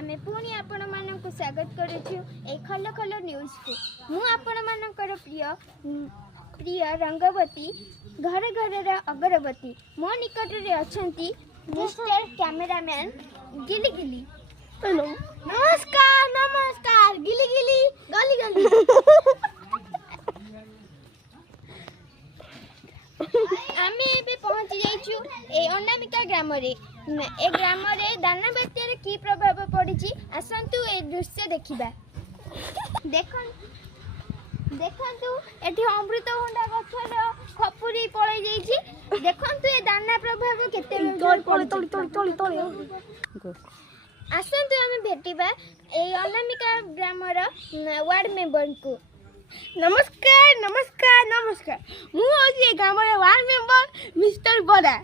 आमे पुणी आपण मानक स्वागत करूछु ए खल खल न्यूज को मु आपण मानकर प्रिय रंगवती घर घर अगरबती मो निकट रे अछंती मिस्टर कैमरामैन गिली गिली। हेलो नमस्कार नमस्कार गिली गिली गली गली। आमे एबे पहुंच जाइछु ए अनामिका ग्राम रे। ए ग्राम रे दाना बात्यार की प्रभाव पड़ी आसतु ए दृश्य देखिबा। देखंतु एठी अमृतभंडा गछर खपुरी पळै जाइछि। देखंतु ए दाना प्रभाव केते तोड़ी आसतु आमे भेटिबा ए अनामिका ग्राम रो वार्ड मेंबर को। नमस्कार नमस्कार नमस्कार मु होजी गाम रे वार्ड मेंबर मिस्टर बड़ा।